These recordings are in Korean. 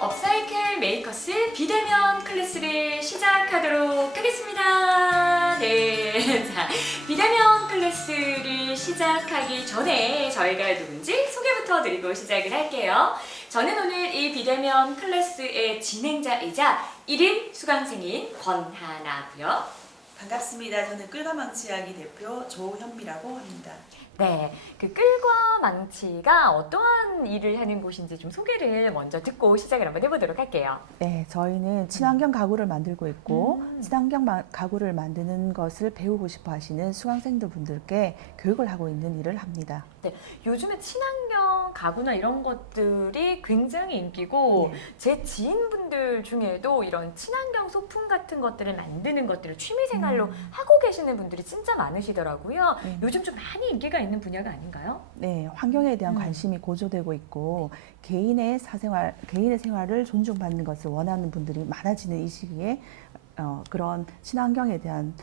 업사이클 메이커스 비대면 클래스를 시작하도록 하겠습니다. 네, 자, 비대면 클래스를 시작하기 전에 저희가 누군지 소개부터 드리고 시작을 할게요. 저는 오늘 이 비대면 클래스의 진행자이자 1인 수강생인 권하나고요. 반갑습니다. 저는 끌과망치아기 대표 조현미라고 합니다. 네, 그 끌과 망치가 어떠한 일을 하는 곳인지 좀 소개를 먼저 듣고 시작을 한번 해보도록 할게요. 네, 저희는 친환경 가구를 만들고 있고 친환경 가구를 만드는 것을 배우고 싶어 하시는 수강생들 분들께 교육을 하고 있는 일을 합니다. 네, 요즘에 친환경 가구나 이런 것들이 굉장히 인기고 네. 제 지인분들 중에도 이런 친환경 소품 같은 것들을 만드는 것들을 취미생활로 하고 계시는 분들이 진짜 많으시더라고요. 네. 요즘 좀 많이 인기가 있는 분야가 아닌가요? 네, 환경에 대한 관심이 고조되고 있고 개인의 생활을 존중받는 것을 원하는 분들이 많아지는 이 시기에 그런 친환경에 대한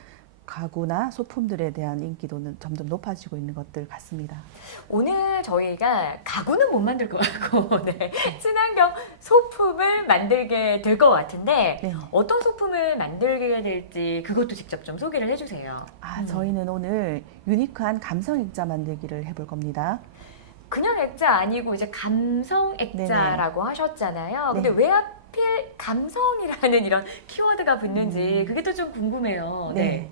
가구나 소품들에 대한 인기도는 점점 높아지고 있는 것들 같습니다. 오늘 저희가 가구는 못 만들 것 같고 네, 친환경 소품을 만들게 될 것 같은데 네. 어떤 소품을 만들게 될지 그것도 직접 좀 소개를 해주세요. 저희는 오늘 유니크한 감성 액자 만들기를 해볼 겁니다. 그냥 액자 아니고 이제 감성 액자라고 하셨잖아요. 근데 네. 왜 하필 감성이라는 이런 키워드가 붙는지 그게 또 좀 궁금해요. 네.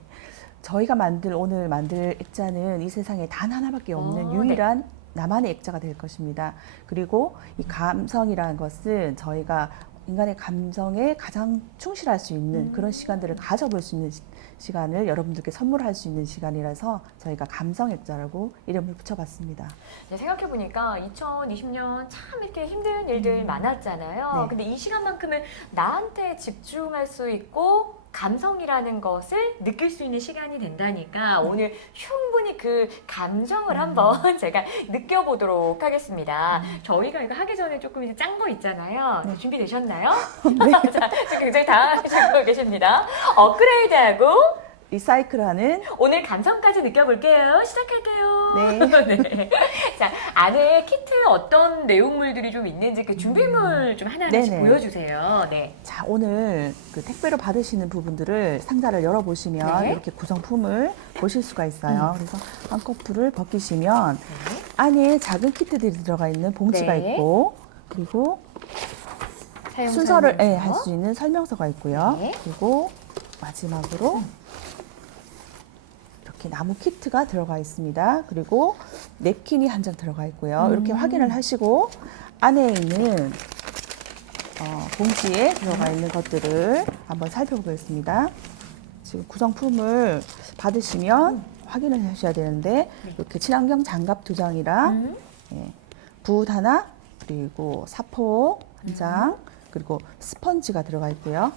저희가 오늘 만들 액자는 이 세상에 단 하나밖에 없는 유일한 나만의 액자가 될 것입니다. 그리고 이 감성이라는 것은 저희가 인간의 감성에 가장 충실할 수 있는 그런 시간들을 가져볼 수 있는 시간을 여러분들께 선물할 수 있는 시간이라서 저희가 감성 액자라고 이름을 붙여봤습니다. 네, 생각해보니까 2020년 참 이렇게 힘든 일들 많았잖아요. 네. 근데 이 시간만큼은 나한테 집중할 수 있고 감성이라는 것을 느낄 수 있는 시간이 된다니까 오늘 충분히 그 감정을 한번 제가 느껴보도록 하겠습니다. 저희가 이거 하기 전에 조금 이제 짠 거 있잖아요. 준비되셨나요? 네. 자, 지금 굉장히 당황하시고 계십니다. 업그레이드하고 리사이클하는 오늘 감성까지 느껴볼게요. 시작할게요. 네. 네. 자, 안에 키트에 어떤 내용물들이 좀 있는지 그 준비물 좀 하나하나씩 네네. 보여주세요. 네. 자, 오늘 그 택배로 받으시는 부분들을 상자를 열어보시면 네. 이렇게 구성품을 보실 수가 있어요. 그래서 한꺼풀을 벗기시면 네. 안에 작은 키트들이 들어가 있는 봉지가 네. 있고 그리고 사용 순서를 설명서. 할 수 있는 설명서가 있고요. 네. 그리고 마지막으로 이렇게 나무 키트가 들어가 있습니다. 그리고 냅킨이 한 장 들어가 있고요. 이렇게 확인을 하시고 안에 있는 봉지에 들어가 있는 것들을 한번 살펴보겠습니다. 지금 구성품을 받으시면 확인을 하셔야 되는데 이렇게 친환경 장갑 2장이랑 붓 하나 그리고 사포 한 장 그리고 스펀지가 들어가 있고요.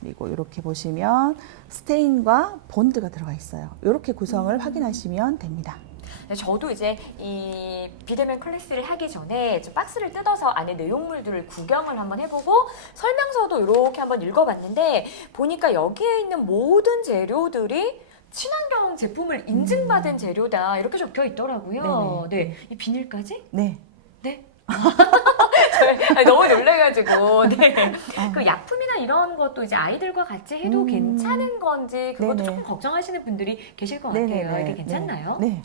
그리고 이렇게 보시면 스테인과 본드가 들어가 있어요. 이렇게 구성을 확인하시면 됩니다. 네, 저도 이제 이 비대면 클래스를 하기 전에 좀 박스를 뜯어서 안에 내용물들을 구경을 한번 해보고 설명서도 이렇게 한번 읽어봤는데 보니까 여기에 있는 모든 재료들이 친환경 제품을 인증받은 재료다 이렇게 적혀 있더라고요. 네네. 네, 이 비닐까지? 네. 네. 너무 놀라가지고 네. 그 약품이나 이런 것도 이제 아이들과 같이 해도 괜찮은 건지 그것도 네네. 조금 걱정하시는 분들이 계실 것 같아요. 이게 괜찮나요? 네.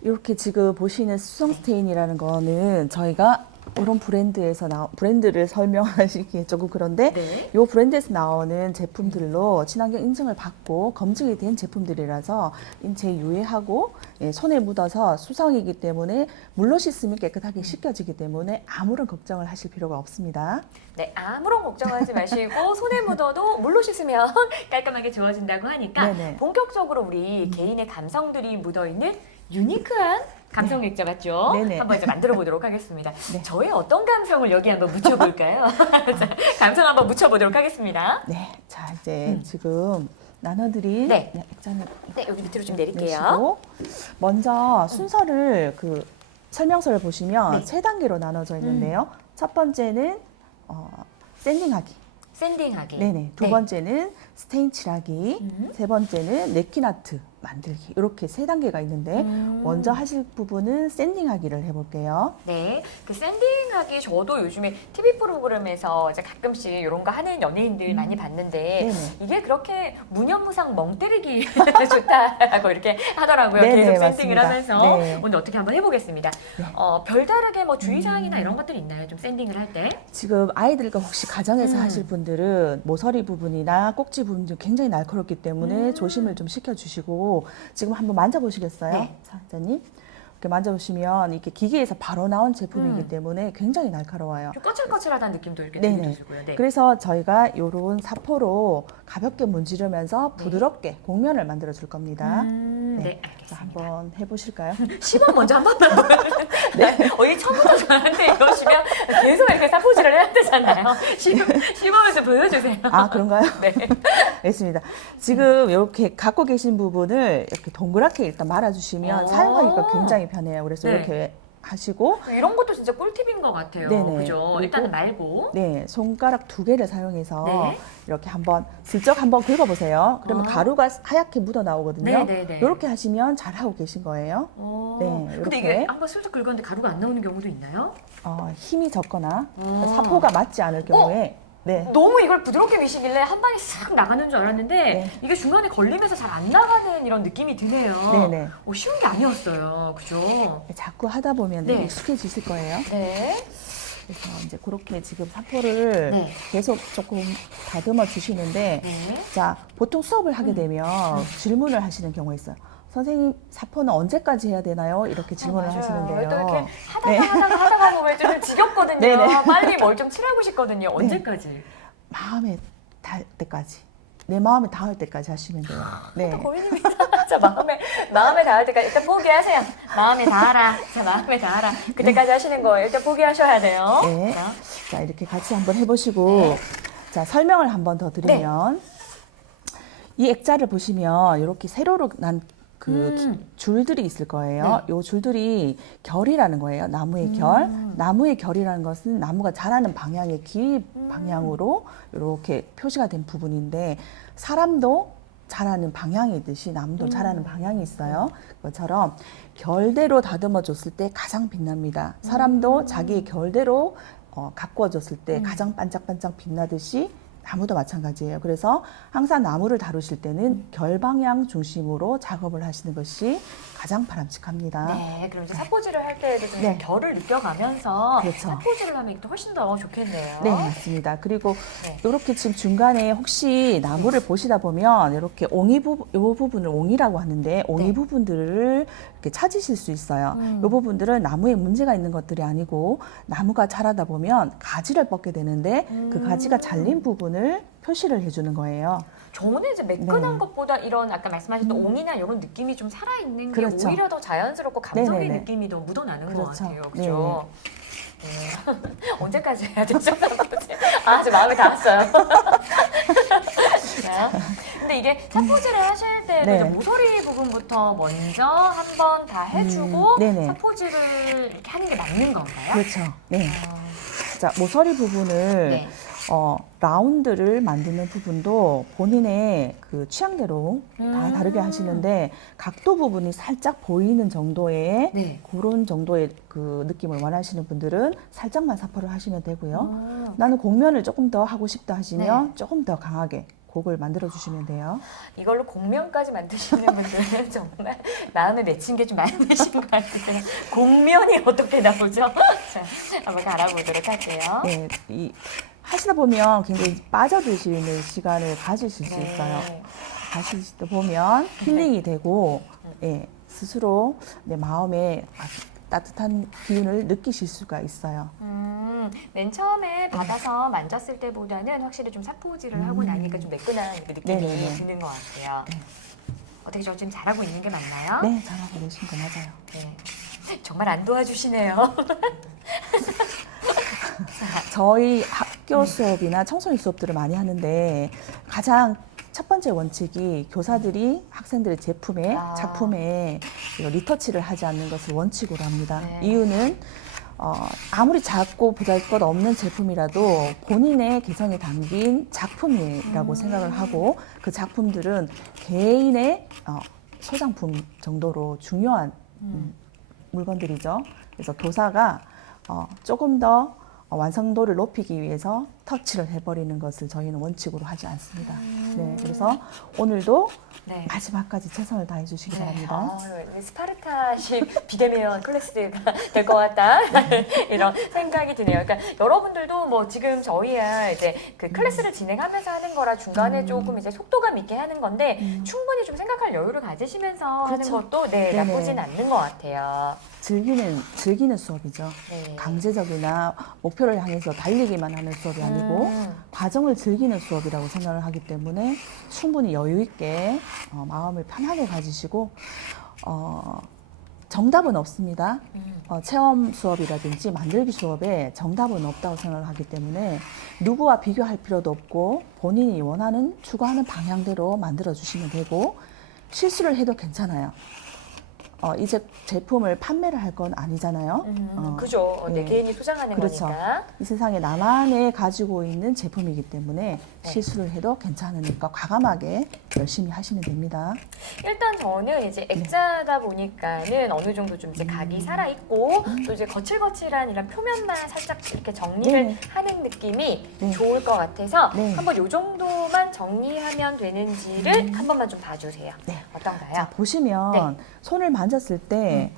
이렇게 지금 보시는 수성 스테인이라는 거는 저희가 이런 브랜드를 설명하시기에 조금 그런데 네. 이 브랜드에서 나오는 제품들로 친환경 인증을 받고 검증이 된 제품들이라서 인체에 유해하고 손에 묻어서 수성이기 때문에 물로 씻으면 깨끗하게 씻겨지기 때문에 아무런 걱정을 하실 필요가 없습니다. 네, 아무런 걱정하지 마시고 손에 묻어도 물로 씻으면 깔끔하게 지워진다고 하니까 네네. 본격적으로 우리 개인의 감성들이 묻어있는 유니크한 감성 액자 맞죠? 네네. 한번 이제 만들어 보도록 하겠습니다. 네. 저의 어떤 감성을 여기 한번 묻혀볼까요? 자, 감성 한번 묻혀보도록 하겠습니다. 네, 자 이제 지금 나눠드린 네. 액자는 네, 여기 밑으로 좀 내릴게요. 내시고 먼저 순서를 그 설명서를 보시면 네. 세 단계로 나눠져 있는데요. 첫 번째는 샌딩하기. 샌딩하기. 네네. 두 네. 번째는 스테인 칠하기. 세 번째는 냅킨 아트 만들기 이렇게 세 단계가 있는데 먼저 하실 부분은 샌딩하기를 해볼게요. 네, 그 샌딩하기 저도 요즘에 TV 프로그램에서 이제 가끔씩 이런 거 하는 연예인들 많이 봤는데 네네. 이게 그렇게 무념무상 멍 때리기 좋다라고 이렇게 하더라고요. 네네, 계속 샌딩을 맞습니다. 하면서 네. 오늘 어떻게 한번 해보겠습니다. 네. 별다르게 뭐 주의사항이나 이런 것들이 있나요? 좀 샌딩을 할 때? 지금 아이들과 혹시 가정에서 하실 분들은 모서리 부분이나 꼭지 부분 좀 굉장히 날카롭기 때문에 조심을 좀 시켜주시고 지금 한번 만져보시겠어요? 네. 사장님? 이렇게 만져보시면 이게 기계에서 바로 나온 제품이기 때문에 굉장히 날카로워요. 좀 거칠거칠하다는 느낌도 이렇게 네네. 들고요. 네. 그래서 저희가 이런 사포로 가볍게 문지르면서 부드럽게 곡면을 만들어 줄 겁니다. 네, 자, 알겠습니다. 한번 해보실까요? 시범 먼저 한 번만 네. 이 처음부터 저한테 이러시면 계속 이렇게 사포질을 해야 되잖아요. 시범에서 보여주세요. 아, 그런가요? 네. 알겠습니다. 지금 이렇게 갖고 계신 부분을 이렇게 동그랗게 일단 말아주시면 오. 사용하기가 굉장히 편해요. 그래서 네. 이렇게 하시고 이런 것도 진짜 꿀팁인 것 같아요. 네네. 그죠? 그리고 일단은 말고. 네, 손가락 2개를 사용해서 네. 이렇게 한번 슬쩍 한번 긁어보세요. 그러면 아. 가루가 하얗게 묻어 나오거든요. 네네네. 이렇게 하시면 잘 하고 계신 거예요. 네, 근데 이렇게. 이게 한번 슬쩍 긁었는데 가루가 안 나오는 경우도 있나요? 힘이 적거나 어. 사포가 맞지 않을 경우에 네. 너무 이걸 부드럽게 미시길래 한 방에 싹 나가는 줄 알았는데 네. 이게 중간에 걸리면서 잘 안 나가는 이런 느낌이 드네요. 네네. 쉬운 게 아니었어요. 그죠? 자꾸 하다 보면 네. 익숙해지실 거예요. 네. 그래서 이제 그렇게 지금 사포를 네. 계속 조금 다듬어 주시는데 네. 자, 보통 수업을 하게 되면 질문을 하시는 경우가 있어요. 선생님, 사포는 언제까지 해야 되나요? 이렇게 질문을 맞아요. 하시는데요. 또 이렇게 하다가 네. 하다가 보면 좀 지겹거든요. 네네. 빨리 뭘 좀 칠하고 싶거든요. 언제까지? 마음에 닿을 때까지. 내 마음에 닿을 때까지 하시면 돼요. 네. 또 고객님이 자 마음에 닿을 때까지 일단 포기하세요. 마음에 닿아라. 자 마음에 닿아라. 그때까지 하시는 거예요. 일단 포기하셔야 돼요. 네. 자, 자, 이렇게 같이 한번 해보시고, 자, 설명을 한번 더 드리면, 이 액자를 보시면 이렇게 세로로 난 그 줄들이 있을 거예요. 요 줄들이 결이라는 거예요. 나무의 결. 나무의 결이라는 것은 나무가 자라는 방향의 길 방향으로 이렇게 표시가 된 부분인데 사람도 자라는 방향이 있듯이 나무도 자라는 방향이 있어요. 그것처럼 결대로 다듬어 줬을 때 가장 빛납니다. 사람도 자기의 결대로 가꾸어졌을 때 가장 반짝반짝 빛나듯이 나무도 마찬가지예요. 그래서 항상 나무를 다루실 때는 결방향 중심으로 작업을 하시는 것이 가장 바람직합니다. 네, 그럼 이제 사포질을 할 때에도 좀 네. 결을 느껴가면서 그렇죠. 사포질을 하면 또 훨씬 더 좋겠네요. 네, 맞습니다. 그리고 네. 이렇게 지금 중간에 혹시 나무를 보시다 보면 이렇게 옹이 부분, 이 부분을 옹이라고 하는데 옹이 네. 부분들을 이렇게 찾으실 수 있어요. 이 부분들은 나무에 문제가 있는 것들이 아니고 나무가 자라다 보면 가지를 뻗게 되는데 그 가지가 잘린 부분을 표시를 해주는 거예요. 저는 이제 매끈한 네. 것보다 이런 아까 말씀하셨던 옹이나 이런 느낌이 좀 살아있는 게 그렇죠. 오히려 더 자연스럽고 감성의 네네네. 느낌이 더 묻어나는 것 그렇죠. 같아요. 그죠? 네. 언제까지 해야 되죠? 아, 저 마음에 닿았어요. 자, 근데 이게 사포질을 하실 때도 네. 이제 모서리 부분부터 먼저 한 번 다 해주고 네네. 사포질을 이렇게 하는 게 맞는 건가요? 그렇죠. 네. 자, 모서리 부분을 네. 라운드를 만드는 부분도 본인의 그 취향대로 다 다르게 하시는데 각도 부분이 살짝 보이는 정도의 네. 그런 정도의 그 느낌을 원하시는 분들은 살짝만 사포를 하시면 되고요. 나는 곡면을 조금 더 하고 싶다 하시면 네. 조금 더 강하게 곡을 만들어 주시면 돼요. 이걸로 곡면까지 만드시는 분들은 정말 마음에 맺힌 게 좀 많으신 것 같아요. 곡면이 어떻게 나오죠? 자, 한번 갈아보도록 할게요. 네, 하시다 보면 굉장히 빠져드시는 시간을 가지실 수 네. 있어요. 가시다 보면 힐링이 되고 예, 스스로 내 마음에 아주 따뜻한 기운을 느끼실 수가 있어요. 맨 처음에 받아서 만졌을 때보다는 확실히 좀 사포질을 하고 나니까 좀 매끈한 그 느낌이 네네네. 드는 것 같아요. 어떻게 저 지금 잘하고 있는 게 맞나요? 네, 잘하고 계신 거 맞아요. 네. 정말 안 도와주시네요. 저희 학교 수업이나 청소년 수업들을 많이 하는데 가장 첫 번째 원칙이 교사들이 학생들의 제품에 작품에 리터치를 하지 않는 것을 원칙으로 합니다. 네. 이유는 아무리 작고 보잘것 없는 제품이라도 본인의 개성이 담긴 작품이라고 생각을 하고 그 작품들은 개인의 소장품 정도로 중요한 물건들이죠. 그래서 교사가 조금 더 완성도를 높이기 위해서 터치를 해버리는 것을 저희는 원칙으로 하지 않습니다. 네, 그래서 오늘도 네. 마지막까지 최선을 다해 주시기 바랍니다. 스파르타식 비대면 클래스가 될 것 같다 이런 생각이 드네요. 그러니까 여러분들도 뭐 지금 저희야 이제 그 클래스를 진행하면서 하는 거라 중간에 조금 이제 속도감 있게 하는 건데 충분히 좀 생각할 여유를 가지시면서 그렇죠. 하는 것도 네, 네네. 나쁘진 않는 것 같아요. 즐기는 수업이죠. 네. 강제적이나 목표를 향해서 달리기만 하는 수업이 아니고 과정을 즐기는 수업이라고 생각을 하기 때문에 충분히 여유 있게 마음을 편하게 가지시고 정답은 없습니다. 체험 수업이라든지 만들기 수업에 정답은 없다고 생각을 하기 때문에 누구와 비교할 필요도 없고 본인이 원하는 추구하는 방향대로 만들어 주시면 되고 실수를 해도 괜찮아요. 이제 제품을 판매를 할 건 아니잖아요. 그죠. 네, 예. 개인이 소장하는 그렇죠. 거니까. 이 세상에 나만의 가지고 있는 제품이기 때문에 네. 실수를 해도 괜찮으니까 과감하게 열심히 하시면 됩니다. 일단 저는 이제 액자다 보니까는 어느 정도 좀 이제 각이 살아 있고 또 이제 거칠거칠한 이런 표면만 살짝 이렇게 정리를 네. 하는 느낌이 네. 좋을 것 같아서 네. 한번 요 정도만 정리하면 되는지를 한 번만 좀 봐주세요. 네. 어떤가요? 자, 보시면 네. 손을 만졌을 때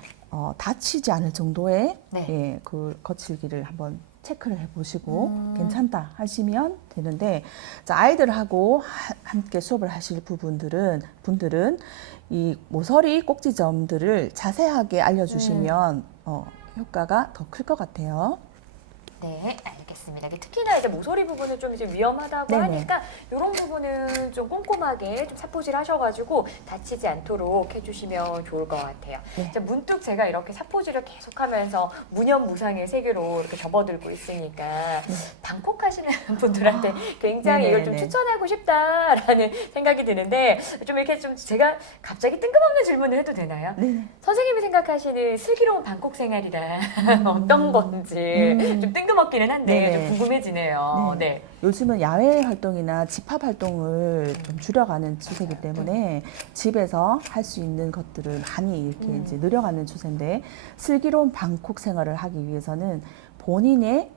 다치지 않을 정도의 네. 예, 그 거칠기를 한번 체크를 해보시고 괜찮다 하시면 되는데, 자, 아이들하고 함께 수업을 하실 분들은 이 모서리 꼭지점들을 자세하게 알려주시면 효과가 더 클 것 같아요. 네, 알겠습니다. 특히나 이제 모서리 부분은 좀 이제 위험하다고 네네. 하니까 이런 부분은 좀 꼼꼼하게 좀 사포질 하셔가지고 다치지 않도록 해주시면 좋을 것 같아요. 네. 이제 문득 제가 이렇게 사포질을 계속하면서 무념무상의 세계로 이렇게 접어들고 있으니까 방콕 하시는 분들한테 굉장히 이걸 좀 네네네. 추천하고 싶다라는 생각이 드는데 좀 이렇게 좀 제가 갑자기 뜬금없는 질문을 해도 되나요? 네. 선생님이 생각하시는 슬기로운 방콕 생활이란 어떤 건지 좀 뜬금없기는 한데 네네. 좀 궁금해지네요. 네. 네. 요즘은 야외 활동이나 집합 활동을 좀 줄여가는 추세이기 때문에 집에서 할 수 있는 것들을 많이 이렇게 이제 늘려가는 추세인데, 슬기로운 방콕 생활을 하기 위해서는 본인의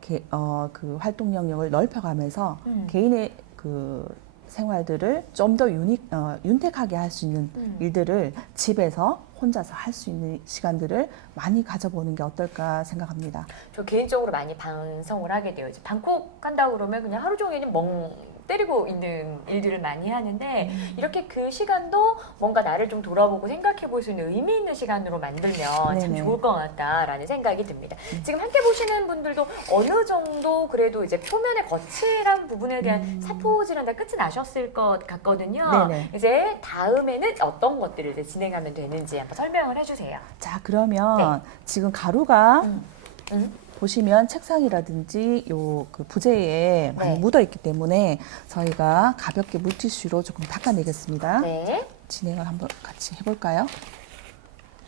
그 활동 영역을 넓혀가면서 개인의 그 생활들을 좀 더 윤택하게 할 수 있는 일들을 집에서 혼자서 할 수 있는 시간들을 많이 가져보는 게 어떨까 생각합니다. 저 개인적으로 많이 반성을 하게 돼요. 이제 방콕 간다고 그러면 그냥 하루 종일 멍 때리고 있는 일들을 많이 하는데 이렇게 그 시간도 뭔가 나를 좀 돌아보고 생각해 볼 수 있는 의미 있는 시간으로 만들면 참 네네. 좋을 것 같다라는 생각이 듭니다. 지금 함께 보시는 분들도 어느 정도 그래도 이제 표면의 거칠한 부분에 대한 사포질은 다 끝이 나셨을 것 같거든요. 네네. 이제 다음에는 어떤 것들을 이제 진행하면 되는지 한번 설명을 해주세요. 자, 그러면 지금 가루가 음. 보시면 책상이라든지 요 그 부재에 많이 네. 묻어 있기 때문에 저희가 가볍게 물티슈로 조금 닦아내겠습니다. 네. 진행을 한번 같이 해볼까요?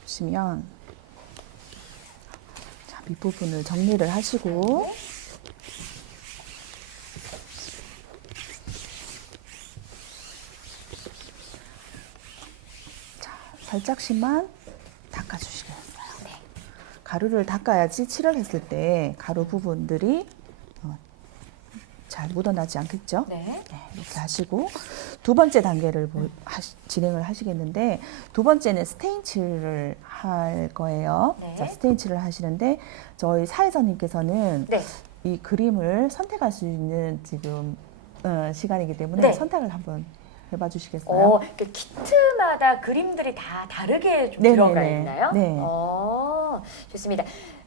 보시면 자, 밑부분을 정리를 하시고 자, 살짝씩만 닦아주시겠어요. 가루를 닦아야지 칠을 했을 때 가루 부분들이 잘 묻어나지 않겠죠? 네. 네, 이렇게 하시고 두 번째 단계를 진행을 하시겠는데, 두 번째는 스테인 칠을 할 거예요. 네. 자, 스테인 칠을 하시는데 저희 사회자님께서는 네. 이 그림을 선택할 수 있는 지금 시간이기 때문에 네. 선택을 한번 해봐 주시겠어요? 그 키트마다 그림들이 다 다르게 좀 네네네. 들어가 있나요? 네. 좋습니다.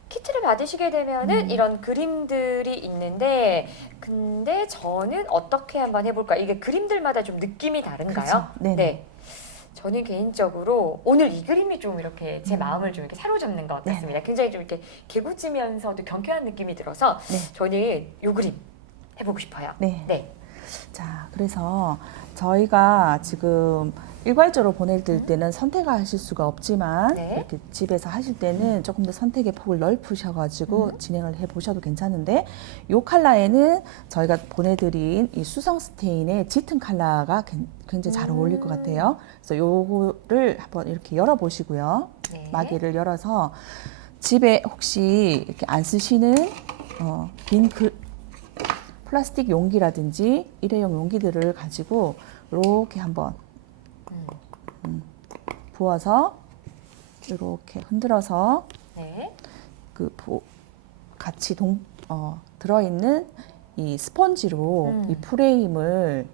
키트를 받으시게 되면은 이런 그림들이 있는데, 근데 저는 어떻게 한번 해볼까? 이게 그림들마다 좀 느낌이 다른가요? 그렇죠. 네네. 네. 저는 개인적으로 오늘 이 그림이 좀 이렇게 제 마음을 좀 이렇게 사로잡는 것 같습니다. 굉장히 좀 이렇게 개구지면서도 경쾌한 느낌이 들어서 네. 저는 이 그림 해보고 싶어요. 네. 네. 자, 그래서 저희가 지금 일괄적으로 보내드릴 때는 선택하실 수가 없지만 네. 이렇게 집에서 하실 때는 조금 더 선택의 폭을 넓히셔가지고 진행을 해보셔도 괜찮은데 이 컬러에는 저희가 보내드린 이 수성 스테인의 짙은 컬러가 굉장히 잘 어울릴 것 같아요. 그래서 요거를 한번 이렇게 열어보시고요. 네. 마개를 열어서 집에 혹시 이렇게 안 쓰시는 빈 플라스틱 용기라든지 일회용 용기들을 가지고 이렇게 한번 부어서 이렇게 흔들어서 네. 같이 들어있는 이 스펀지로 이 프레임을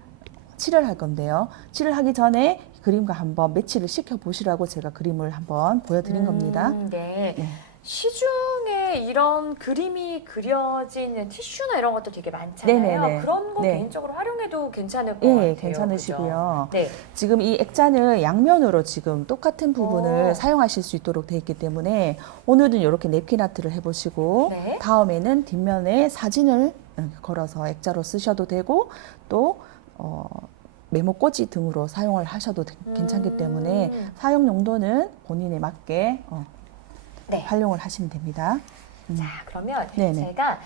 칠을 할 건데요. 칠을 하기 전에 그림과 한번 매치를 시켜 보시라고 제가 그림을 한번 보여드린 겁니다. 네. 네. 시중에 이런 그림이 그려진 티슈나 이런 것도 되게 많잖아요. 네네네. 그런 거 네. 개인적으로 활용해도 괜찮을 것 예, 같아요. 괜찮으시고요. 그죠? 네. 지금 이 액자는 양면으로 지금 똑같은 부분을 오. 사용하실 수 있도록 되어 있기 때문에 오늘은 이렇게 냅킨 아트를 해보시고 네. 다음에는 뒷면에 사진을 걸어서 액자로 쓰셔도 되고 또 메모꽂이 등으로 사용을 하셔도 괜찮기 때문에 사용 용도는 본인에 맞게 네. 활용을 하시면 됩니다. 자, 그러면 네네. 제가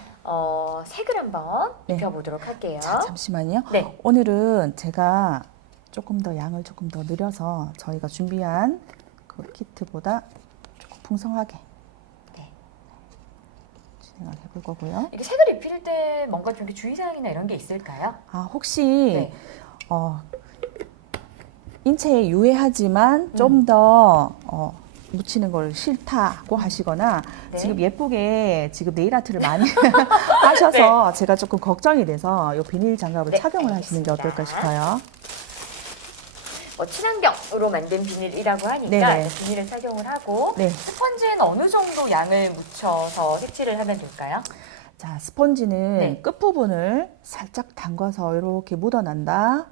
색을 한번 네. 입혀보도록 할게요. 자, 잠시만요. 네. 오늘은 제가 조금 더 양을 조금 더 늘려서 저희가 준비한 그 키트보다 조금 풍성하게 네. 진행을 해볼 거고요. 이게 색을 입힐 때 뭔가 좀 이렇게 주의사항이나 이런 게 있을까요? 아, 혹시 네. 인체에 유해하지만 좀 더 묻히는 걸 싫다고 하시거나 네. 지금 예쁘게 지금 네일 아트를 많이 하셔서 제가 조금 걱정이 돼서 이 비닐 장갑을 네, 착용을 하시는 게 어떨까 알겠습니다. 싶어요. 친환경으로 만든 비닐이라고 하니까 네네. 비닐을 착용을 하고 네. 스펀지는 어느 정도 양을 묻혀서 색칠을 하면 될까요? 자, 스펀지는 네. 끝부분을 살짝 담가서 이렇게 묻어난다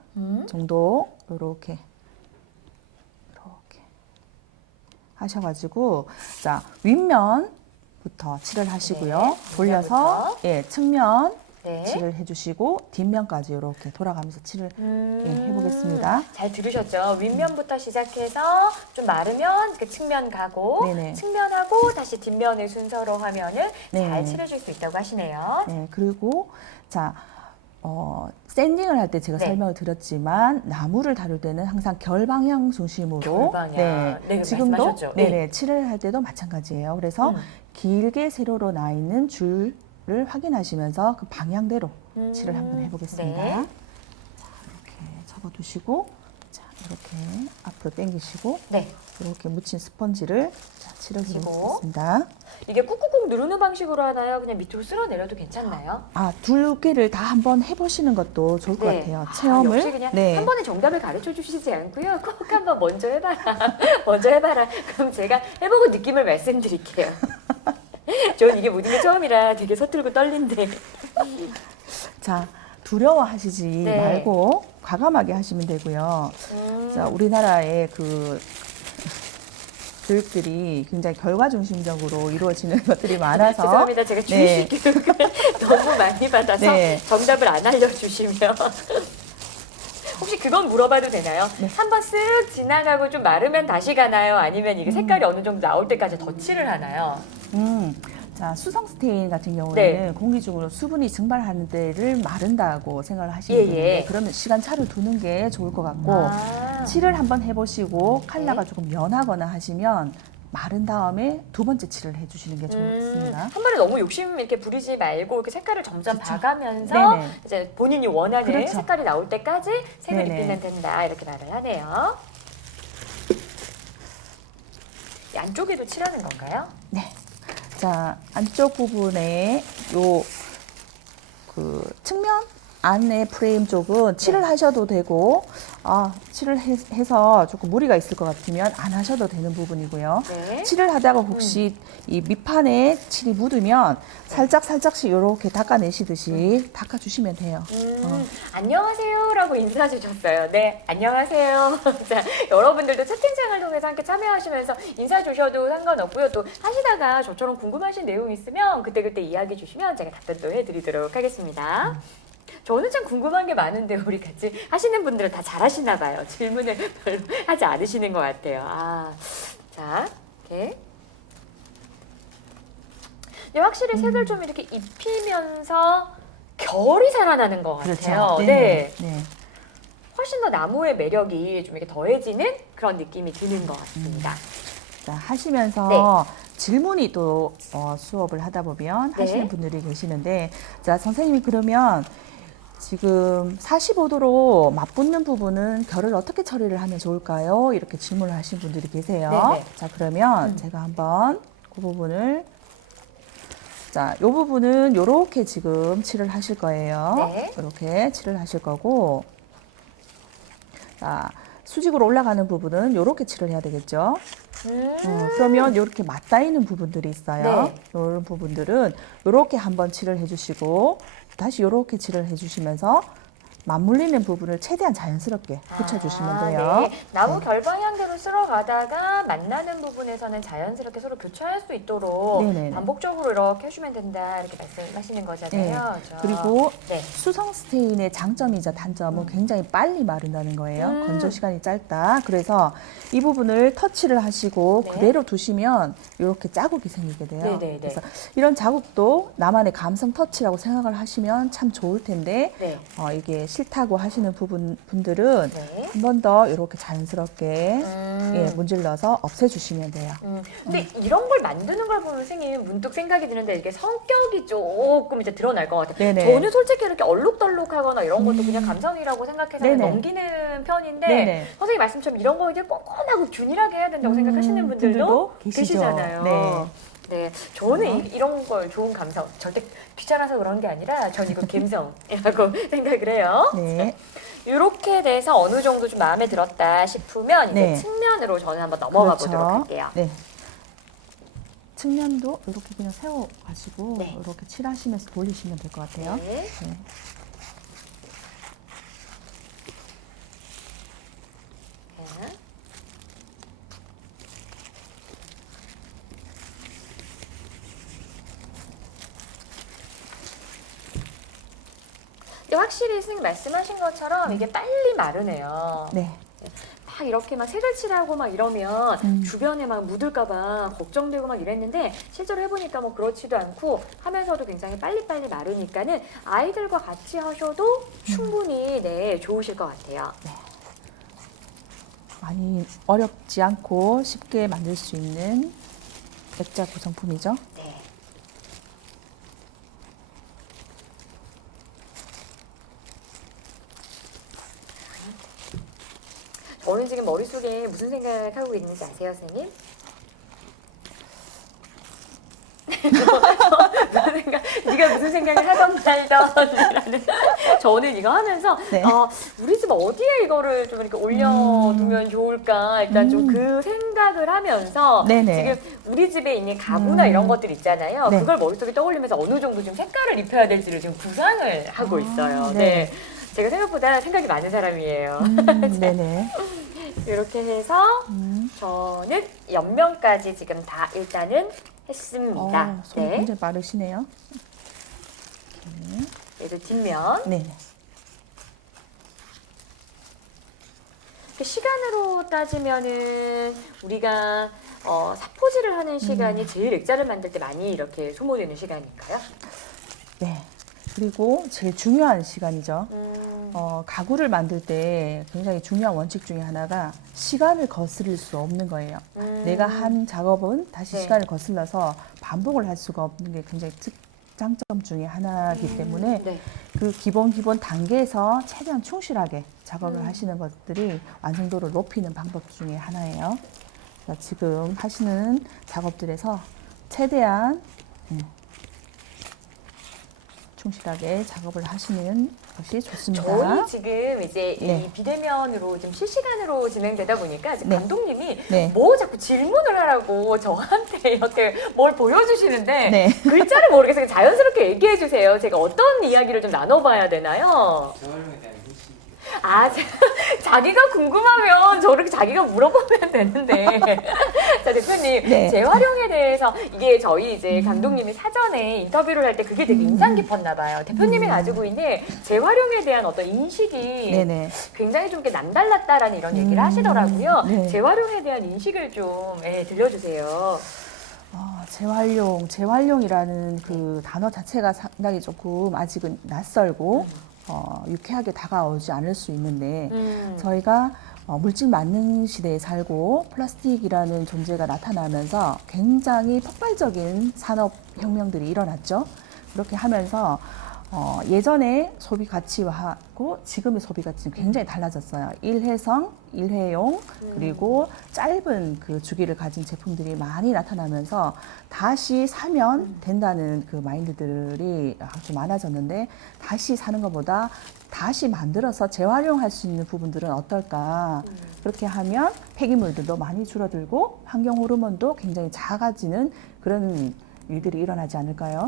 정도 이렇게 하셔가지고 자, 윗면부터 칠을 하시고요. 네, 돌려서 윗면부터. 예, 측면 네. 칠을 해주시고 뒷면까지 이렇게 돌아가면서 칠을 해보겠습니다. 잘 들으셨죠? 윗면부터 시작해서 좀 마르면 그 측면 가고 네네. 측면하고 다시 뒷면을 순서로 하면은 잘 네. 칠해줄 수 있다고 하시네요. 네, 그리고 자, 샌딩을 할 때 제가 네. 설명을 드렸지만 나무를 다룰 때는 항상 결방향 중심으로 결방향. 네, 지금도 말씀하셨죠. 네. 네네, 칠을 할 때도 마찬가지예요. 그래서 길게 세로로 나 있는 줄을 확인하시면서 그 방향대로 칠을 한번 해보겠습니다. 네. 자, 이렇게 접어두시고 자, 이렇게 앞으로 당기시고 네. 이렇게 묻힌 스펀지를 자, 칠을 묻히고. 해보겠습니다. 이게 꾹꾹꾹 누르는 방식으로 하나요? 그냥 밑으로 쓸어내려도 괜찮나요? 아, 두 개를 다 한번 해보시는 것도 좋을 것 같아요. 체험을. 역시 그냥 네. 한 번에 정답을 가르쳐 주시지 않고요. 꼭 한번 먼저 해봐라. 먼저 해봐라. 그럼 제가 해보고 느낌을 말씀드릴게요. 전 이게 모든 게 처음이라 되게 서툴고 떨린데. 자, 두려워하시지 네. 말고 과감하게 하시면 되고요. 자, 우리나라의 그 교육들이 굉장히 결과 중심적으로 이루어지는 것들이 많아서 죄송합니다. 제가 주의식 교육을 너무 많이 받아서 네. 정답을 안 알려주시면. 혹시 그건 물어봐도 되나요? 한 번 쓱 지나가고 좀 마르면 다시 가나요? 아니면 이게 색깔이 어느 정도 나올 때까지 덧칠을 하나요? 자, 수성 스테인 같은 경우에는 네. 공기 중으로 수분이 증발하는 데를 마른다고 생각을 하시면 예, 되는데 예. 그러면 시간 차를 두는 게 좋을 것 같고 아. 칠을 한번 해보시고 컬러가 네. 조금 연하거나 하시면 마른 다음에 두 번째 칠을 해주시는 게 좋습니다. 한 번에 너무 욕심 이렇게 부리지 말고 이렇게 색깔을 점점 그렇죠. 봐가면서 네네. 이제 본인이 원하는 그렇죠. 색깔이 나올 때까지 색을 네네. 입히면 된다 이렇게 말을 하네요. 이 안쪽에도 칠하는 건가요? 네. 자, 안쪽 부분에 요 그 측면 안에 프레임 쪽은 칠을 하셔도 되고 칠을 해서 조금 무리가 있을 것 같으면 안 하셔도 되는 부분이고요. 네. 칠을 하다가 혹시 이 밑판에 칠이 묻으면 살짝씩 이렇게 닦아내시듯이 닦아주시면 돼요. 안녕하세요라고 인사 주셨어요. 네, 안녕하세요. 자, 여러분들도 채팅창을 통해서 함께 참여하시면서 인사 주셔도 상관없고요. 또 하시다가 저처럼 궁금하신 내용 있으면 그때그때 이야기 주시면 제가 답변도 해드리도록 하겠습니다. 저는 참 궁금한 게 많은데 우리 같이 하시는 분들은 다 잘하시나 봐요. 질문을 별로 하지 않으시는 것 같아요. 자, 이렇게. 근데 확실히 색을 좀 이렇게 입히면서 결이 살아나는 것 같아요. 그렇죠. 네. 네. 훨씬 더 나무의 매력이 좀 이렇게 더해지는 그런 느낌이 드는 것 같습니다. 자, 하시면서 네. 질문이 또 수업을 하다 보면 네. 하시는 분들이 계시는데, 자, 선생님이 그러면 지금 45도로 맞붙는 부분은 결을 어떻게 처리를 하면 좋을까요? 이렇게 질문을 하신 분들이 계세요. 네네. 자, 그러면 제가 한번 그 부분을, 자, 이 부분은 이렇게 지금 칠을 하실 거예요. 네. 이렇게 칠을 하실 거고, 자, 수직으로 올라가는 부분은 이렇게 칠을 해야 되겠죠. 그러면 이렇게 맞닿아 있는 부분들이 있어요. 네. 이런 부분들은 이렇게 한번 칠을 해주시고 다시 이렇게 칠을 해주시면서 맞물리는 부분을 최대한 자연스럽게 붙여주시면 돼요. 네. 나무 결 방향대로 쓸어가다가 만나는 부분에서는 자연스럽게 서로 교차할 수 있도록 네네네. 반복적으로 이렇게 해주면 된다 이렇게 말씀하시는 거잖아요. 그렇죠? 그리고 네. 수성 스테인의 장점이자 단점은 굉장히 빨리 마른다는 거예요. 건조 시간이 짧다. 그래서 이 부분을 터치를 하시고 네. 그대로 두시면 이렇게 자국이 생기게 돼요. 네네네. 그래서 이런 자국도 나만의 감성 터치라고 생각을 하시면 참 좋을 텐데 네. 이게 싫다고 하시는 분들은 네. 한 번 더 이렇게 자연스럽게 음. 문질러서 없애주시면 돼요. 근데 이런 걸 만드는 걸 보면 선생님 문득 생각이 드는데 이게 성격이 조금 이제 드러날 것 같아요. 네네. 저는 솔직히 이렇게 얼룩덜룩하거나 이런 것도 그냥 감성이라고 생각해서 네네. 넘기는 편인데 네네. 선생님 말씀처럼 이런 거 이제 꼼꼼하고 균일하게 해야 된다고 생각하시는 분들도 계시죠. 계시잖아요. 네. 네, 저는 이런 걸 좋은 감성, 절대 귀찮아서 그런 게 아니라 전 이거 감성이라고 생각을 해요. 네. 이렇게 돼서 어느 정도 좀 마음에 들었다 싶으면 이제 네. 측면으로 저는 한번 넘어가 그렇죠. 보도록 할게요. 네. 측면도 이렇게 그냥 세워가지고 네. 이렇게 칠하시면서 돌리시면 될 것 같아요. 네. 네. 자. 근데 확실히 선생님 말씀하신 것처럼 이게 빨리 마르네요. 네. 막 이렇게 막 색을 칠하고 막 이러면 음. 주변에 막 묻을까봐 걱정되고 막 이랬는데 실제로 해보니까 뭐 그렇지도 않고 하면서도 굉장히 빨리빨리 마르니까는 아이들과 같이 하셔도 충분히 네 좋으실 것 같아요. 많이 어렵지 않고 쉽게 만들 수 있는 액자 구성품이죠. 네. 저는 지금 머릿속에 무슨 생각하고 있는지 아세요, 선생님? 네가 무슨 생각을 하던 말던 저는 이거 하면서 네. 우리 집 어디에 이거를 좀 이렇게 올려두면 좋을까 일단 좀 그 생각을 하면서 네네. 지금 우리 집에 있는 가구나 이런 것들 있잖아요. 네. 그걸 머릿속에 떠올리면서 어느 정도 좀 색깔을 입혀야 될지를 지금 구상을 하고 있어요. 네. 네. 제가 생각보다 생각이 많은 사람이에요. 네네. 이렇게 해서 음. 저는 옆면까지 지금 다 일단은 했습니다. 손이 네. 굉장히 빠르시네요. 그래서 뒷면. 네. 그 시간으로 따지면은 우리가 사포질을 하는 시간이 제일 액자를 만들 때 많이 이렇게 소모되는 시간일까요? 네. 그리고 제일 중요한 시간이죠. 음, 가구를 만들 때 굉장히 중요한 원칙 중에 하나가 시간을 거스를 수 없는 거예요. 내가 한 작업은 다시 네. 시간을 거슬러서 반복을 할 수가 없는 게 굉장히 장점 중에 하나이기 때문에 네. 그 기본 단계에서 최대한 충실하게 작업을 하시는 것들이 완성도를 높이는 방법 중에 하나예요. 자, 지금 하시는 작업들에서 최대한 충실하게 작업을 하시는 것이 좋습니다. 저희 지금 이제 네. 이 비대면으로 좀 실시간으로 진행되다 보니까 지금 네. 감독님이 네. 뭐 자꾸 질문을 하라고 저한테 이렇게 뭘 보여주시는데 네. 글자를 모르겠어요. 자연스럽게 얘기해 주세요. 제가 어떤 이야기를 좀 나눠봐야 되나요? 재활용에 대한 인식이 자기가 궁금하면 저렇게 자기가 물어보면 되는데 자, 대표님, 네. 재활용에 대해서 이게 저희 이제 감독님이 사전에 인터뷰를 할 때 그게 되게 인상 깊었나 봐요. 대표님이 가지고 있는 재활용에 대한 어떤 인식이 네네. 굉장히 좀 이렇게 남달랐다라는 이런 얘기를 하시더라고요. 네. 재활용에 대한 인식을 좀 들려주세요. 재활용이라는 그 단어 자체가 상당히 조금 아직은 낯설고 유쾌하게 다가오지 않을 수 있는데 저희가 물질 만능 시대에 살고 플라스틱이라는 존재가 나타나면서 굉장히 폭발적인 산업혁명들이 일어났죠. 그렇게 하면서 예전에 소비 가치하고 지금의 소비 가치는 굉장히 달라졌어요. 일회성, 일회용, 그리고 짧은 그 주기를 가진 제품들이 많이 나타나면서 다시 사면 된다는 그 마인드들이 아주 많아졌는데 다시 사는 것보다 다시 만들어서 재활용할 수 있는 부분들은 어떨까. 그렇게 하면 폐기물들도 많이 줄어들고 환경 호르몬도 굉장히 작아지는 그런 일들이 일어나지 않을까요?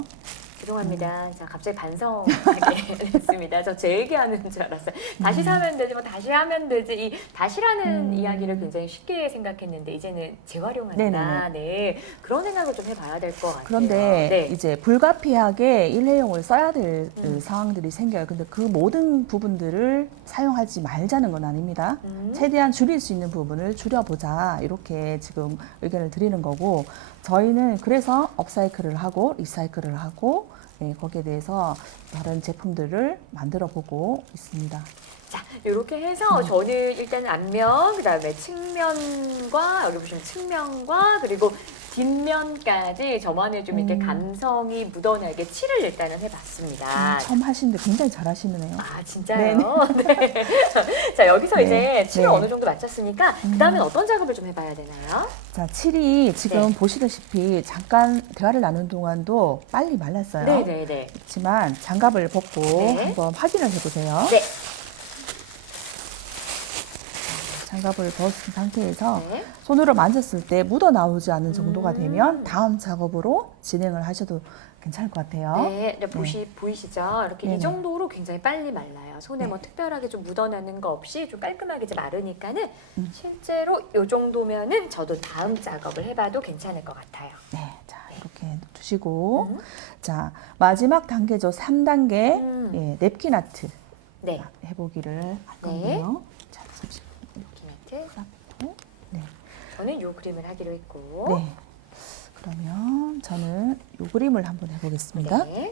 죄송합니다. 자, 갑자기 반성하게 됐습니다. 저 제 얘기하는 줄 알았어요. 다시 사면 되지, 뭐 다시 하면 되지. 이 다시라는 이야기를 굉장히 쉽게 생각했는데 이제는 재활용한다. 네네네. 네, 그런 생각을 좀 해봐야 될 것 같아요. 그런데 네. 이제 불가피하게 일회용을 써야 될 상황들이 생겨요. 근데 그 모든 부분들을 사용하지 말자는 건 아닙니다. 최대한 줄일 수 있는 부분을 줄여보자. 이렇게 지금 의견을 드리는 거고 저희는 그래서 업사이클을 하고 리사이클을 하고 거기에 대해서 다른 제품들을 만들어 보고 있습니다. 자, 이렇게 해서 저는 일단 앞면, 그다음에 측면과 여기 보시면 측면과 그리고 뒷면까지 저만의 좀 이렇게 감성이 묻어나게 칠을 일단은 해봤습니다. 처음 하시는데 굉장히 잘하시네요. 아, 진짜요? 네. 자, 여기서 네. 이제 칠을 네. 어느 정도 마쳤으니까 그다음엔 어떤 작업을 좀 해봐야 되나요? 자, 칠이 지금 네. 보시다시피 잠깐 대화를 나눈 동안도 빨리 말랐어요. 네네네. 그렇지만 장갑을 벗고 네. 한번 확인을 해보세요. 네. 장갑을 벗은 상태에서 네. 손으로 만졌을 때 묻어 나오지 않는 정도가 되면 다음 작업으로 진행을 하셔도 괜찮을 것 같아요. 네, 보이시죠? 이렇게 네네. 이 정도로 굉장히 빨리 말라요. 손에 네. 뭐 특별하게 좀 묻어나는 거 없이 좀 깔끔하게 이제 마르니까는 실제로 이 정도면은 저도 다음 작업을 해봐도 괜찮을 것 같아요. 네, 자 이렇게 두시고 자 마지막 단계죠. 3단계 예, 냅킨 아트 네. 해보기를 할 네. 건데요. 자, 잠시 이렇게 네. 저는 요 그림을 하기로 했고. 네. 그러면 저는 이 그림을 한번 해보겠습니다. 네.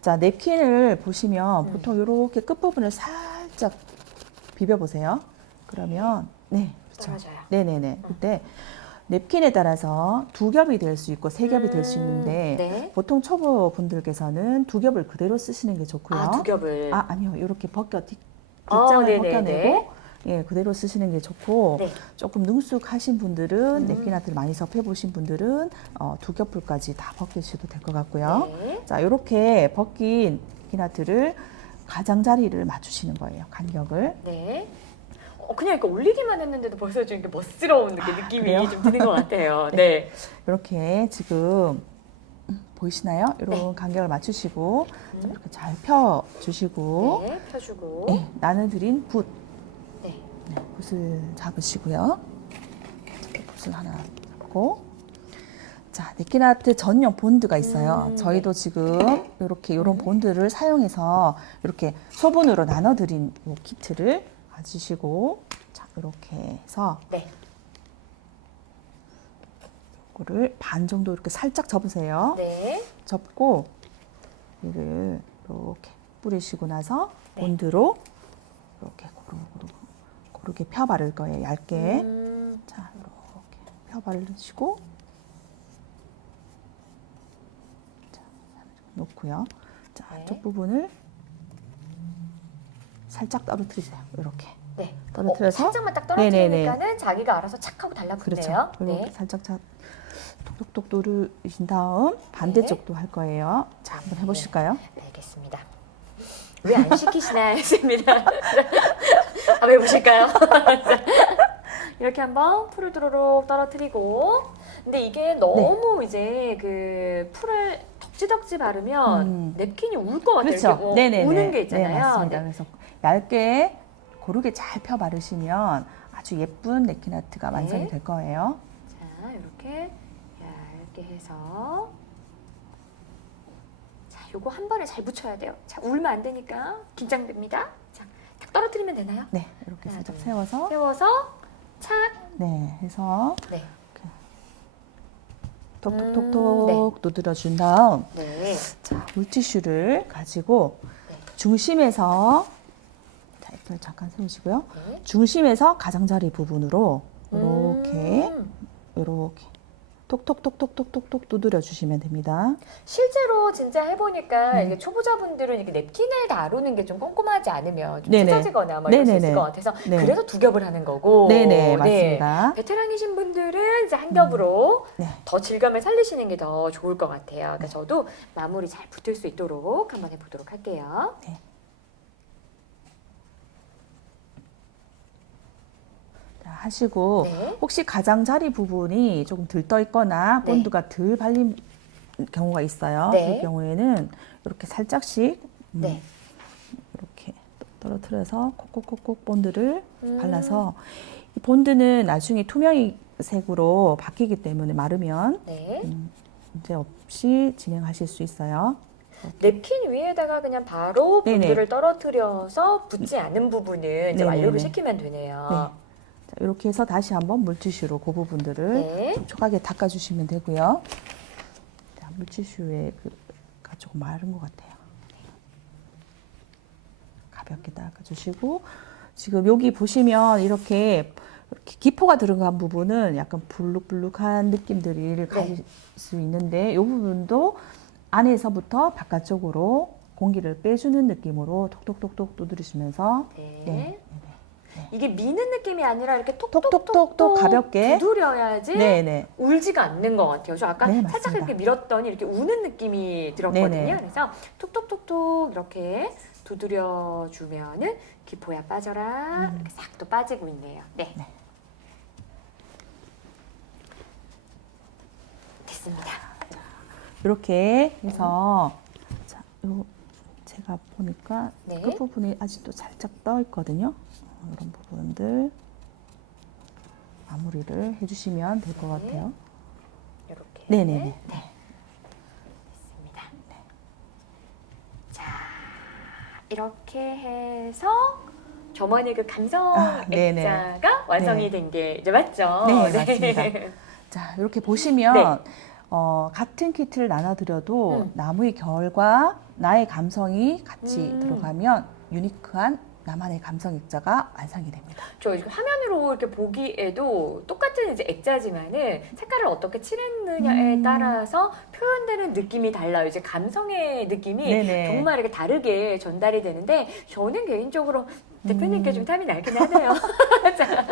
자, 냅킨을 보시면 보통 이렇게 끝부분을 살짝 비벼보세요. 그러면, 네, 그렇죠. 떨어져요. 네네네. 그때 냅킨에 따라서 두 겹이 될 수 있고 세 겹이 될 수 있는데 네. 보통 초보분들께서는 두 겹을 그대로 쓰시는 게 좋고요. 아, 두 겹을. 아니요. 이렇게 뒷장을 네네네. 벗겨내고 예, 그대로 쓰시는 게 좋고 네. 조금 능숙하신 분들은 냅킨 아트를 많이 접해 보신 분들은 두 겹불까지 다 벗기셔도 될 것 같고요. 네. 자, 이렇게 벗긴 냅킨 아트를 가장자리를 맞추시는 거예요. 간격을. 네. 그냥 이렇게 올리기만 했는데도 벌써 좀 이렇게 멋스러운 느낌이 그래요? 좀 드는 것 같아요. 네. 이렇게 지금 보이시나요? 이런 네. 간격을 맞추시고 좀 이렇게 잘 펴 주시고 네, 펴주고. 네, 나는 드린 붓 네. 네, 붓을 잡으시고요. 붓을 하나 잡고 자, 냅킨 아트 전용 본드가 있어요. 저희도 지금 이렇게 이런 본드를 사용해서 이렇게 소분으로 나눠드린 이 키트를 가지시고 자, 이렇게 해서 네. 이거를 반 정도 이렇게 살짝 접으세요. 네. 접고 이를 이렇게 뿌리시고 나서 네. 본드로 이렇게 고르게 펴 바를 거예요. 얇게. 자, 이렇게 펴 바르시고 자, 놓고요. 자, 네. 안쪽 부분을 살짝 떨어뜨리세요. 이렇게. 네. 떨어뜨려서 살짝만 딱 네네네. 떨어뜨리니까는 자기가 알아서 착 하고 달라붙네요. 그렇죠. 이렇게 네. 살짝 톡톡톡 누르신 다음 반대쪽도 할 거예요. 자, 한번 해보실까요? 알겠습니다. 왜 안 시키시나 했습니다. 한번 해보실까요? 이렇게 한번 풀을 도로록 떨어뜨리고. 근데 이게 너무 이제 그 풀을 덕지덕지 바르면 냅킨이 울 것 같아요. 그렇죠. 이렇게 네네네. 우는 게 있잖아요. 네, 맞습니다. 네. 그래서 얇게 고르게 잘 펴 바르시면 아주 예쁜 냅킨 아트가 완성이 네. 될 거예요. 자, 이렇게 얇게 해서 자, 요거 한 번에 잘 붙여야 돼요. 자, 울면 안 되니까 긴장됩니다. 자, 탁 떨어뜨리면 되나요? 네, 이렇게 하나, 살짝 둘, 세워서 세워서 착. 네, 해서 네. 톡톡톡톡 두드려 준 다음 네. 자, 물티슈를 가지고 네. 중심에서 자, 이걸 잠깐 세우시고요. 네. 중심에서 가장자리 부분으로 이렇게 음. 이렇게 톡톡톡톡톡톡 두드려 주시면 됩니다. 실제로 진짜 해보니까 이게 초보자분들은 이게 냅킨을 다루는 게 좀 꼼꼼하지 않으면 좀 네네. 찢어지거나 뭐 이럴 수 있을 네네네. 것 같아서 네. 그래서 두 겹을 하는 거고. 네네, 맞습니다. 베테랑이신 분들은 이제 한 겹으로 네. 더 질감을 살리시는 게 더 좋을 것 같아요. 그러니까 저도 마무리 잘 붙을 수 있도록 한번 해보도록 할게요. 네. 자, 하시고 네. 혹시 가장자리 부분이 조금 들떠 있거나 네. 본드가 덜 발린 경우가 있어요. 네. 그 경우에는 이렇게 살짝씩 네. 이렇게 떨어뜨려서 콕콕콕콕 본드를 음. 발라서 이 본드는 나중에 투명색으로 바뀌기 때문에 마르면 네. 문제 없이 진행하실 수 있어요. 냅킨 위에다가 그냥 바로 네네. 본드를 떨어뜨려서 붙지 않은 부분은 이제 네네네. 완료를 시키면 되네요. 자, 이렇게 해서 다시 한번 물티슈로 그 부분들을 네. 촉촉하게 닦아주시면 되고요. 자, 물티슈가 조금 마른 것 같아요. 가볍게 닦아주시고 지금 여기 보시면 이렇게 기포가 들어간 부분은 약간 불룩불룩한 느낌들을 가질 수 있는데 이 부분도 안에서부터 바깥쪽으로 공기를 빼주는 느낌으로 톡톡톡톡 두드리시면서 네. 네. 이게 미는 느낌이 아니라 이렇게 톡톡톡톡 톡톡톡톡 가볍게. 두드려야지 네네. 울지가 않는 것 같아요. 저 아까 네, 살짝 맞습니다. 이렇게 밀었더니 이렇게 우는 느낌이 들었거든요. 네네. 그래서 톡톡톡톡 이렇게 두드려 주면은 기포야 빠져라 이렇게 싹 또 빠지고 있네요. 네. 네. 됐습니다. 이렇게 해서 자, 제가 보니까 네. 끝 부분이 아직도 살짝 떠 있거든요. 이런 부분들 마무리를 해주시면 될 것 네. 같아요. 이렇게. 네네네. 네. 됐습니다. 자, 이렇게 해서 저만의 그 감성 네네. 액자가 완성이 네. 된 게 이제 맞죠? 네, 맞습니다. 자, 이렇게 보시면 네. 같은 키트를 나눠드려도 나무의 결과 나의 감성이 같이 들어가면 유니크한 나만의 감성 액자가 완성이 됩니다. 저 이렇게 화면으로 이렇게 보기에도 똑같은 이제 액자지만은 색깔을 어떻게 칠했느냐에 따라서 표현되는 느낌이 달라요. 이제 감성의 느낌이 네네. 정말 이렇게 다르게 전달이 되는데 저는 개인적으로 대표님께 좀 탐이 나긴 하네요. 자,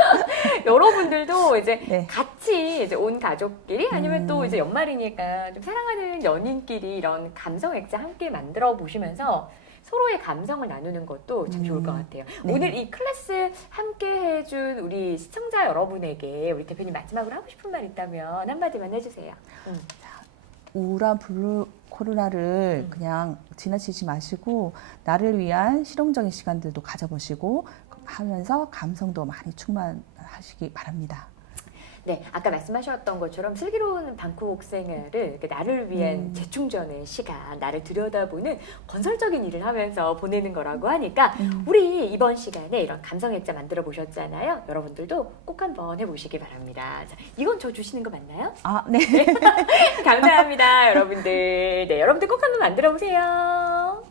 여러분들도 이제 네. 같이 이제 온 가족끼리 아니면 또 이제 연말이니까 좀 사랑하는 연인끼리 이런 감성 액자 함께 만들어 보시면서 서로의 감성을 나누는 것도 참 좋을 것 같아요. 네. 오늘 이 클래스 함께 해준 우리 시청자 여러분에게 우리 대표님 마지막으로 하고 싶은 말 있다면 한마디만 해주세요. 우울한 블루 코로나를 그냥 지나치지 마시고 나를 위한 실용적인 시간들도 가져보시고 하면서 감성도 많이 충만하시기 바랍니다. 네, 아까 말씀하셨던 것처럼 슬기로운 방콕 생활을 이렇게 나를 위한 재충전의 시간, 나를 들여다보는 건설적인 일을 하면서 보내는 거라고 하니까 우리 이번 시간에 이런 감성 액자 만들어 보셨잖아요. 여러분들도 꼭 한번 해보시기 바랍니다. 자, 이건 저 주시는 거 맞나요? 아, 네. 감사합니다, 여러분들. 네, 여러분들 꼭 한번 만들어 보세요.